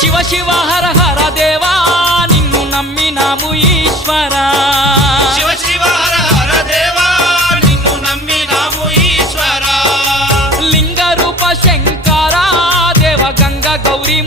శివ శివ హర హర దేవా నిన్ను నమ్మినాము ఈశ్వరా శివ శివ హర హర దేవా నిన్ను నమ్మినాము ఈశ్వరా లింగ రూప శంకరా దేవ గంగ గౌరీ